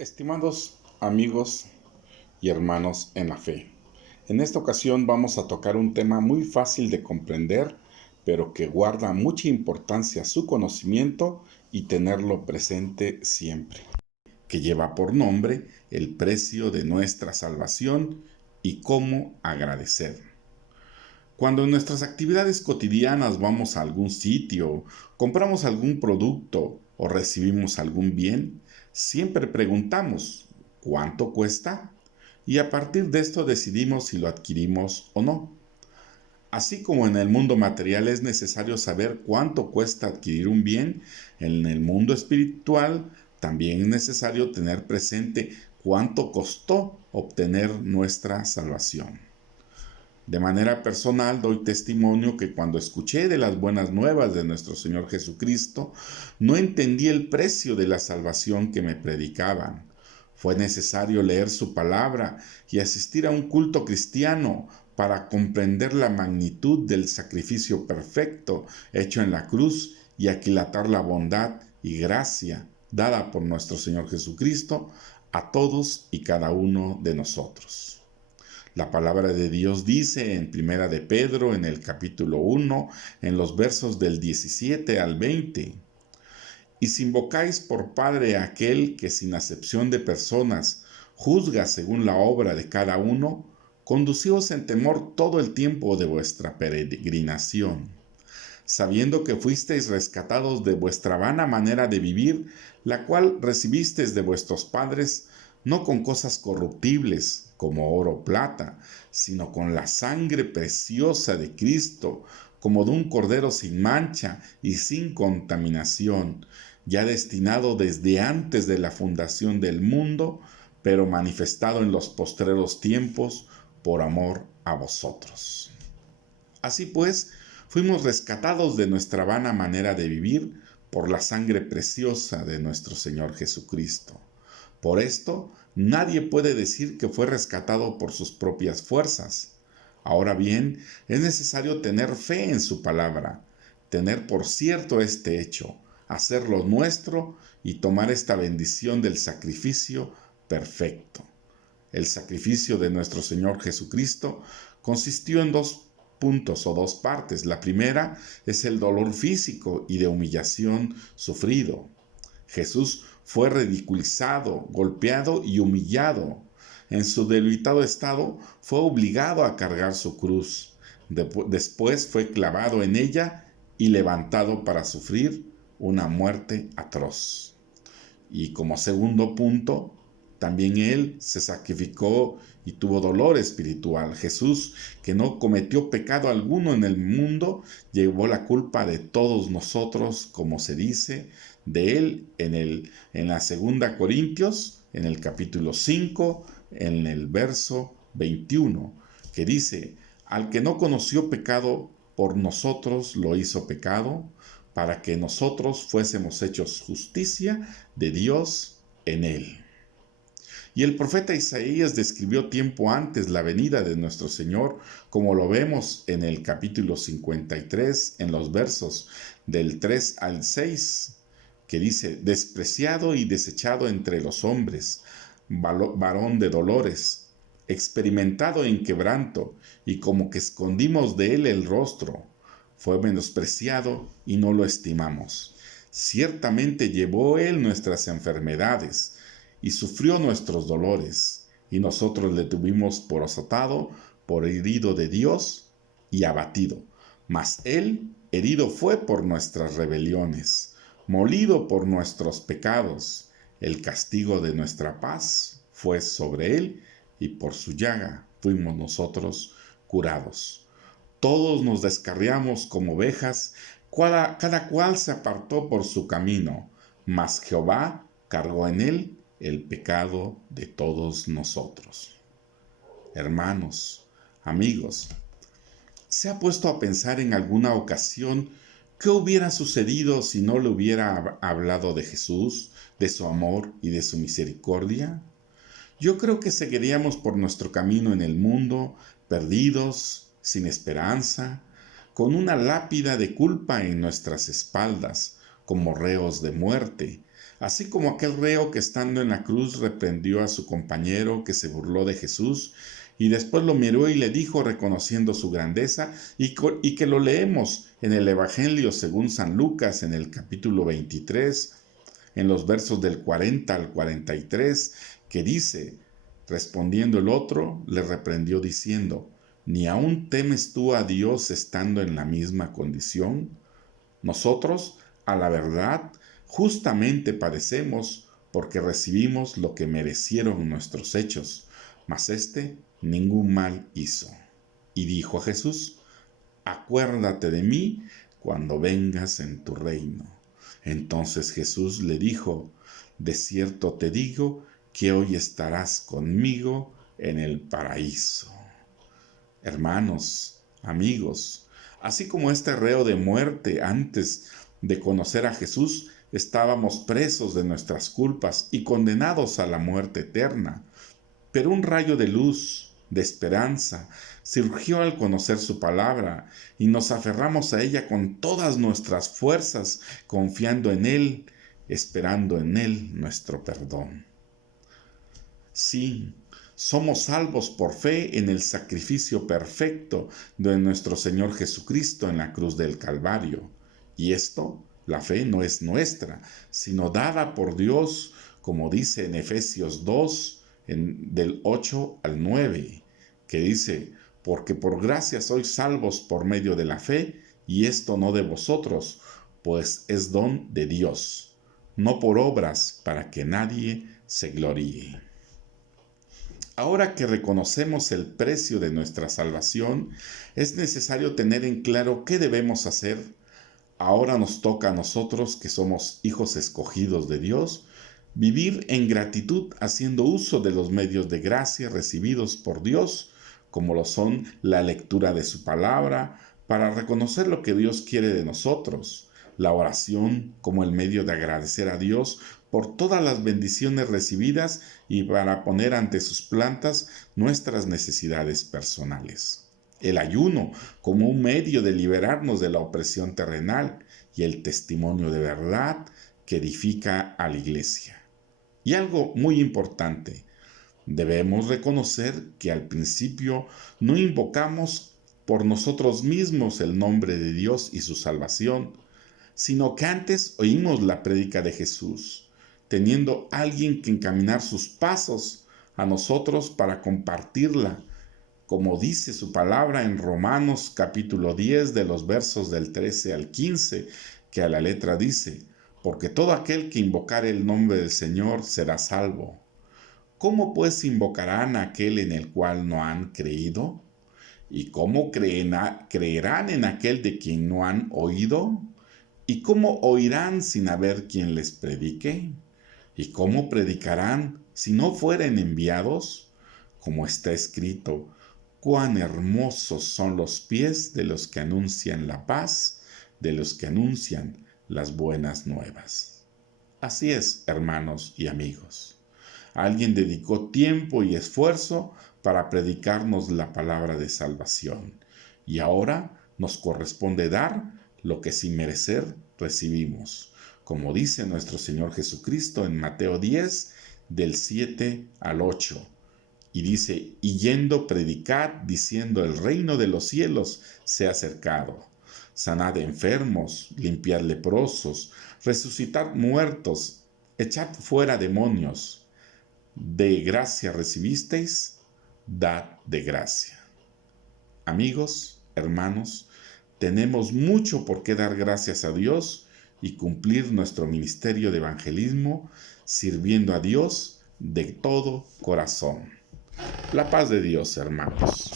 Estimados amigos y hermanos en la fe, en esta ocasión vamos a tocar un tema muy fácil de comprender, pero que guarda mucha importancia su conocimiento y tenerlo presente siempre, que lleva por nombre el precio de nuestra salvación y cómo agradecer. Cuando en nuestras actividades cotidianas vamos a algún sitio, compramos algún producto o recibimos algún bien, siempre preguntamos ¿cuánto cuesta? Y a partir de esto decidimos si lo adquirimos o no. Así como en el mundo material es necesario saber cuánto cuesta adquirir un bien, en el mundo espiritual también es necesario tener presente cuánto costó obtener nuestra salvación. De manera personal doy testimonio que cuando escuché de las buenas nuevas de nuestro Señor Jesucristo, no entendí el precio de la salvación que me predicaban. Fue necesario leer su palabra y asistir a un culto cristiano para comprender la magnitud del sacrificio perfecto hecho en la cruz y aquilatar la bondad y gracia dada por nuestro Señor Jesucristo a todos y cada uno de nosotros. La palabra de Dios dice en Primera de Pedro, en el capítulo 1, en los versos del 17 al 20: Y si invocáis por Padre a aquel que sin acepción de personas juzga según la obra de cada uno, conducíos en temor todo el tiempo de vuestra peregrinación, sabiendo que fuisteis rescatados de vuestra vana manera de vivir, la cual recibisteis de vuestros padres, no con cosas corruptibles, como oro o plata, sino con la sangre preciosa de Cristo, como de un cordero sin mancha y sin contaminación, ya destinado desde antes de la fundación del mundo, pero manifestado en los postreros tiempos por amor a vosotros. Así pues, fuimos rescatados de nuestra vana manera de vivir por la sangre preciosa de nuestro Señor Jesucristo. Por esto, nadie puede decir que fue rescatado por sus propias fuerzas. Ahora bien, es necesario tener fe en su palabra, tener por cierto este hecho, hacerlo nuestro y tomar esta bendición del sacrificio perfecto. El sacrificio de nuestro Señor Jesucristo consistió en dos puntos o dos partes. La primera es el dolor físico y de humillación sufrido. Jesús fue ridiculizado, golpeado y humillado. En su debilitado estado fue obligado a cargar su cruz. Después fue clavado en ella y levantado para sufrir una muerte atroz. Y como segundo punto, también Él se sacrificó y tuvo dolor espiritual. Jesús, que no cometió pecado alguno en el mundo, llevó la culpa de todos nosotros, como se dice de Él en la segunda Corintios, en el capítulo 5, en el verso 21, que dice: al que no conoció pecado, por nosotros lo hizo pecado, para que nosotros fuésemos hechos justicia de Dios en él. Y el profeta Isaías describió tiempo antes la venida de nuestro Señor, como lo vemos en el capítulo 53, en los versos del 3 al 6, que dice: despreciado y desechado entre los hombres, varón de dolores, experimentado en quebranto, y como que escondimos de él el rostro. Fue menospreciado y no lo estimamos. Ciertamente llevó él nuestras enfermedades y sufrió nuestros dolores, y nosotros le tuvimos por azotado, por herido de Dios y abatido. Mas él herido fue por nuestras rebeliones, molido por nuestros pecados. El castigo de nuestra paz fue sobre él, y por su llaga fuimos nosotros curados. Todos nos descarriamos como ovejas, cada cual se apartó por su camino, mas Jehová cargó en él el pecado de todos nosotros. Hermanos, amigos, ¿se ha puesto a pensar en alguna ocasión qué hubiera sucedido si no le hubiera hablado de Jesús, de su amor y de su misericordia? Yo creo que seguiríamos por nuestro camino en el mundo, perdidos, sin esperanza, con una lápida de culpa en nuestras espaldas, como reos de muerte, Así como aquel reo que estando en la cruz reprendió a su compañero que se burló de Jesús y después lo miró y le dijo reconociendo su grandeza y que lo leemos en el Evangelio según San Lucas en el capítulo 23, en los versos del 40 al 43, que dice, respondiendo el otro, le reprendió diciendo, ¿ni aún temes tú a Dios estando en la misma condición? Nosotros, a la verdad, justamente padecemos porque recibimos lo que merecieron nuestros hechos, mas éste ningún mal hizo. Y dijo a Jesús, acuérdate de mí cuando vengas en tu reino. Entonces Jesús le dijo, de cierto te digo que hoy estarás conmigo en el paraíso. Hermanos, amigos, así como este reo de muerte antes de conocer a Jesús, estábamos presos de nuestras culpas y condenados a la muerte eterna. Pero un rayo de luz, de esperanza, surgió al conocer su palabra y nos aferramos a ella con todas nuestras fuerzas, confiando en Él, esperando en Él nuestro perdón. Sí, somos salvos por fe en el sacrificio perfecto de nuestro Señor Jesucristo en la cruz del Calvario. Y esto, la fe no es nuestra, sino dada por Dios, como dice en Efesios 2, del 8 al 9, que dice, porque por gracia sois salvos por medio de la fe, y esto no de vosotros, pues es don de Dios, no por obras para que nadie se gloríe. Ahora que reconocemos el precio de nuestra salvación, es necesario tener en claro qué debemos hacer. Ahora nos toca a nosotros, que somos hijos escogidos de Dios, vivir en gratitud haciendo uso de los medios de gracia recibidos por Dios, como lo son la lectura de su palabra, para reconocer lo que Dios quiere de nosotros, la oración como el medio de agradecer a Dios por todas las bendiciones recibidas y para poner ante sus plantas nuestras necesidades personales. El ayuno como un medio de liberarnos de la opresión terrenal y el testimonio de verdad que edifica a la iglesia. Y algo muy importante, debemos reconocer que al principio no invocamos por nosotros mismos el nombre de Dios y su salvación, sino que antes oímos la prédica de Jesús, teniendo alguien que encaminar sus pasos a nosotros para compartirla, como dice su palabra en Romanos capítulo 10 de los versos del 13 al 15, que a la letra dice, porque todo aquel que invocare el nombre del Señor será salvo. ¿Cómo pues invocarán a aquel en el cual no han creído? ¿Y cómo creerán en aquel de quien no han oído? ¿Y cómo oirán sin haber quien les predique? ¿Y cómo predicarán si no fueren enviados? Como está escrito, cuán hermosos son los pies de los que anuncian la paz, de los que anuncian las buenas nuevas. Así es, hermanos y amigos. Alguien dedicó tiempo y esfuerzo para predicarnos la palabra de salvación, y ahora nos corresponde dar lo que sin merecer recibimos, como dice nuestro Señor Jesucristo en Mateo 10, del 7 al 8. Y dice, y yendo predicad, diciendo, el reino de los cielos se ha acercado. Sanad enfermos, limpiad leprosos, resucitad muertos, echad fuera demonios. De gracia recibisteis, dad de gracia. Amigos, hermanos, tenemos mucho por qué dar gracias a Dios y cumplir nuestro ministerio de evangelismo, sirviendo a Dios de todo corazón. La paz de Dios, hermanos.